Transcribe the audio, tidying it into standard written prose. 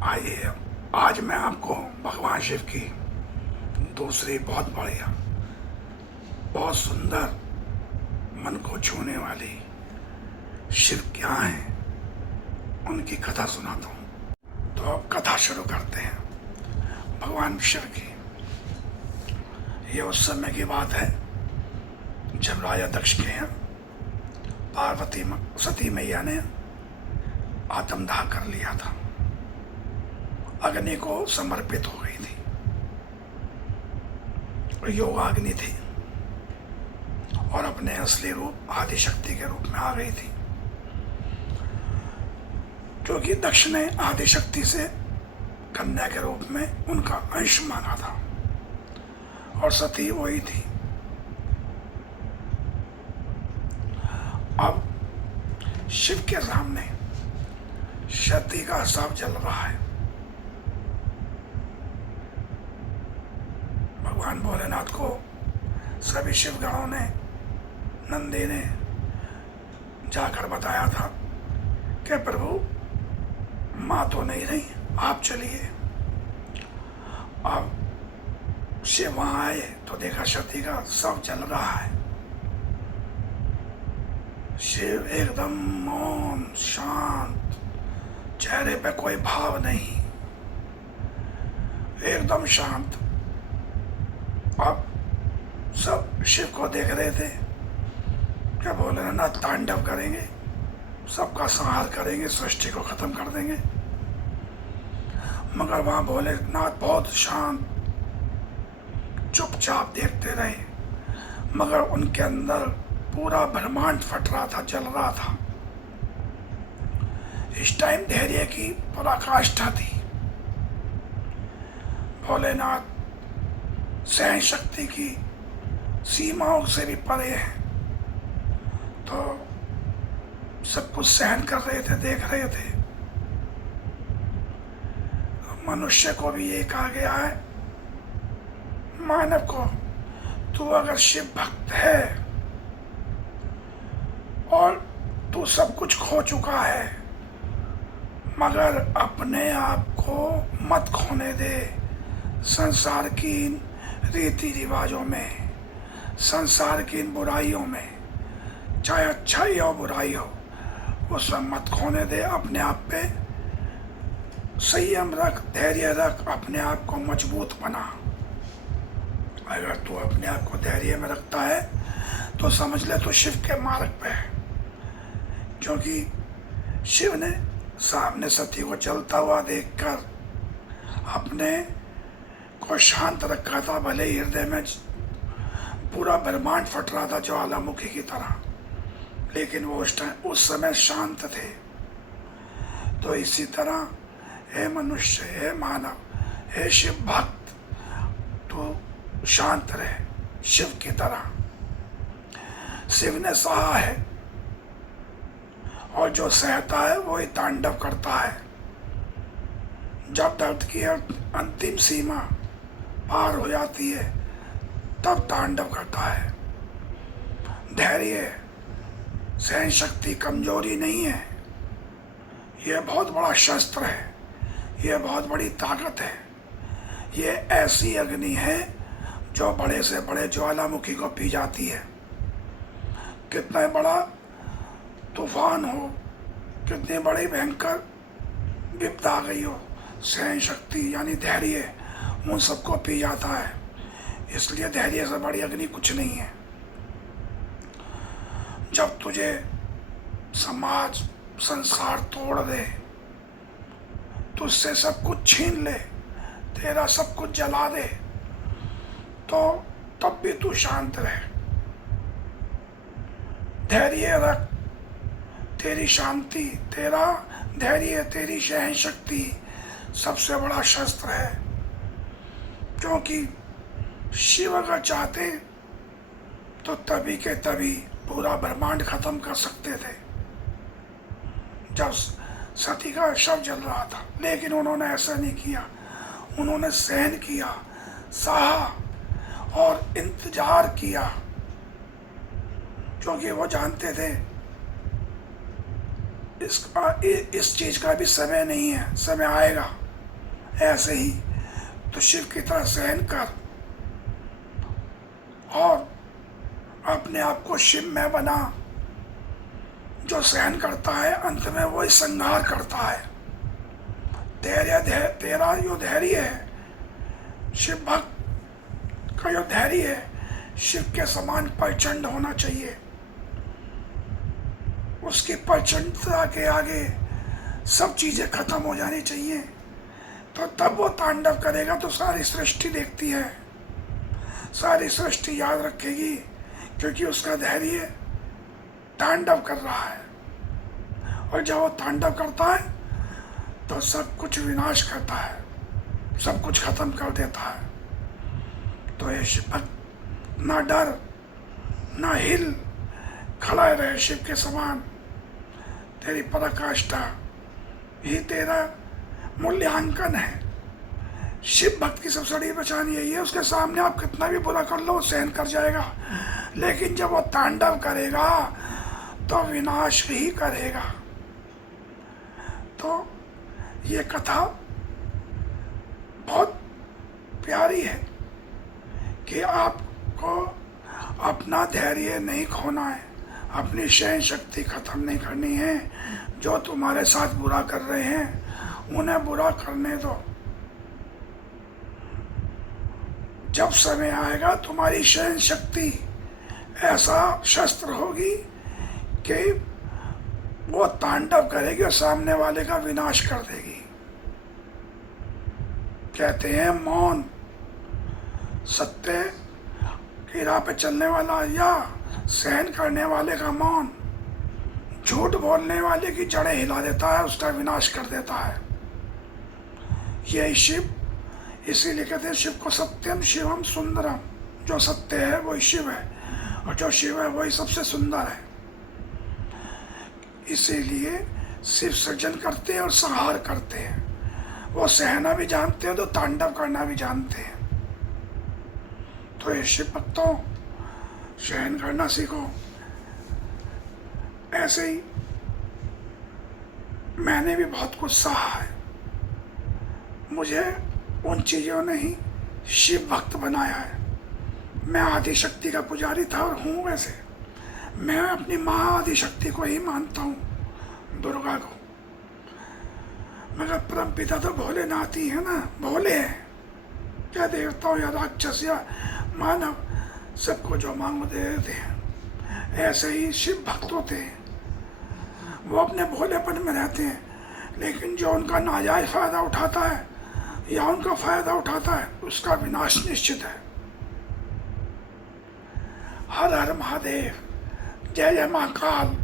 आइए, आज मैं आपको भगवान शिव की दूसरी बहुत बढ़िया, बहुत सुंदर, मन को छूने वाली शिव क्या है उनकी कथा सुनाता हूँ। तो अब कथा शुरू करते हैं भगवान शिव की। ये उस समय की बात है जब राजा दक्ष के यहाँ पार्वती सती मैया ने आत्मदाह कर लिया था, अग्नि को समर्पित हो गई थी। योगाग्नि थी और अपने असली रूप आदिशक्ति के रूप में आ गई थी, क्योंकि दक्ष ने आदिशक्ति से कन्या के रूप में उनका अंश मांगा था और सती वही थी। अब शिव के सामने सती का शव जल रहा है। भगवान भोलेनाथ को सभी शिवगणों ने, नंदी ने जाकर बताया था कि प्रभु माँ तो नहीं रही, आप चलिए। अब शिव वहां आए तो देखा सती का शव जल रहा है। शिव एकदम मौन शांत, चेहरे पे कोई भाव नहीं, एकदम शांत। अब सब शिव को देख रहे थे क्या भोलेनाथ तांडव करेंगे, सबका संहार करेंगे, सृष्टि को खत्म कर देंगे। मगर वहां भोलेनाथ बहुत शांत चुपचाप देखते रहे, मगर उनके अंदर पूरा ब्रह्मांड फट रहा था, जल रहा था। इस टाइम धैर्य की पराकाष्ठा थी। भोलेनाथ सहन शक्ति की सीमाओं से भी परे हैं, तो सब कुछ सहन कर रहे थे, देख रहे थे। मनुष्य को भी ये कहा गया है, मानव को, तू अगर शिव भक्त है और तू सब कुछ खो चुका है, मगर अपने आप को मत खोने दे संसार की इन रीति रिवाजों में, संसार की इन बुराइयों में। चाहे अच्छाई हो बुराई हो, उसमें मत खोने दे। अपने आप पे संयम रख, धैर्य रख, अपने आप को मजबूत बना। अगर तू अपने आप को धैर्य में रखता है तो समझ ले तो शिव के मार्ग पे है, क्योंकि शिव ने सामने सती को चलता हुआ देखकर अपने को शांत रखा था। भले ही हृदय में पूरा ब्रह्मांड फट रहा था ज्वालामुखी की तरह, लेकिन वो उस समय शांत थे। तो इसी तरह हे मनुष्य, हे मानव, हे शिव भक्त, तो शांत रहे शिव की तरह। शिव ने सहा है और जो सहता है वो ही तांडव करता है। जब दर्द की अंतिम सीमा पार हो जाती है तब तांडव करता है। धैर्य, सहन शक्ति कमजोरी नहीं है, यह बहुत बड़ा शस्त्र है, यह बहुत बड़ी ताकत है। यह ऐसी अग्नि है जो बड़े से बड़े ज्वालामुखी को पी जाती है। कितना बड़ा तूफान हो, कितनी बड़ी भयंकर विपदा आ गई हो, सहन शक्ति यानी धैर्य उन सबको पी जाता है। इसलिए धैर्य से बड़ी अग्नि कुछ नहीं है। जब तुझे समाज संसार तोड़ दे, तुझसे सब कुछ छीन ले, तेरा सब कुछ जला दे, तो तब भी तू शांत रहे, धैर्य रख। तेरी शांति, तेरा धैर्य, तेरी सहन शक्ति सबसे बड़ा शस्त्र है। क्योंकि शिव अगर चाहते तो तभी के तभी पूरा ब्रह्मांड खत्म कर सकते थे जब सती का शव जल रहा था, लेकिन उन्होंने ऐसा नहीं किया। उन्होंने सहन किया, सहा और इंतजार किया, क्योंकि वो जानते थे इस चीज का भी समय नहीं है, समय आएगा। ऐसे ही तो शिव की तरह सहन कर और अपने आप को शिव में बना। जो सहन करता है अंत में वही संहार करता है। तेरा जो धैर्य है, शिव भक्त का जो धैर्य है, शिव के समान प्रचंड होना चाहिए। उसकी प्रचंडता के आगे सब चीजें खत्म हो जानी चाहिए। तो तब वो तांडव करेगा तो सारी सृष्टि देखती है, सारी सृष्टि याद रखेगी, क्योंकि उसका धैर्य तांडव कर रहा है। और जब वो तांडव करता है तो सब कुछ विनाश करता है, सब कुछ खत्म कर देता है। तो ये शिव भक्त ना डर ना हिल, खड़ा रहे शिव के समान। तेरी पराकाष्ठा ही तेरा मूल्यांकन है। शिव भक्त की सबसे बड़ी पहचान यही है, उसके सामने आप कितना भी बुरा कर लो सहन कर जाएगा, लेकिन जब वो तांडव करेगा तो विनाश ही करेगा। तो ये कथा बहुत प्यारी है कि आपको अपना धैर्य नहीं खोना है, अपनी सहन शक्ति खत्म नहीं करनी है। जो तुम्हारे साथ बुरा कर रहे हैं उन्हें बुरा करने दो। जब समय आएगा तुम्हारी सहन शक्ति ऐसा शस्त्र होगी कि वो तांडव करेगी और सामने वाले का विनाश कर देगी। कहते हैं मौन सत्य की राह पे चलने वाला या सहन करने वाले का मौन झूठ बोलने वाले की जड़ें हिला देता है, उसका विनाश कर देता है। यही शिव, इसीलिए कहते हैं शिव को सत्यम शिवम सुंदरम। जो सत्य है वही शिव है और जो शिव है वही सबसे सुंदर है। इसीलिए शिव सृजन करते हैं और संहार करते हैं। वो सहना भी जानते हैं तो तांडव करना भी जानते हैं। तो ये शिव भक्तों, सहन करना सीखो। ऐसे ही मैंने भी बहुत कुछ सहा है। मुझे उन चीज़ों ने ही शिव भक्त बनाया है। मैं आदिशक्ति का पुजारी था और हूँ। वैसे मैं अपनी माँ आदिशक्ति को ही मानता हूँ, दुर्गा को। मगर परम पिता तो भोलेनाथ ही है ना, भोले हैं। क्या देवताओं या राक्षस या मानव, सबको जो मांगो दे देते हैं। ऐसे ही शिव भक्त होते हैं, वो अपने भोलेपन में रहते हैं, लेकिन जो उनका नाजायज फायदा उठाता है या उनका फायदा उठाता है उसका विनाश निश्चित है। हर हर महादेव, जय जय महाकाल।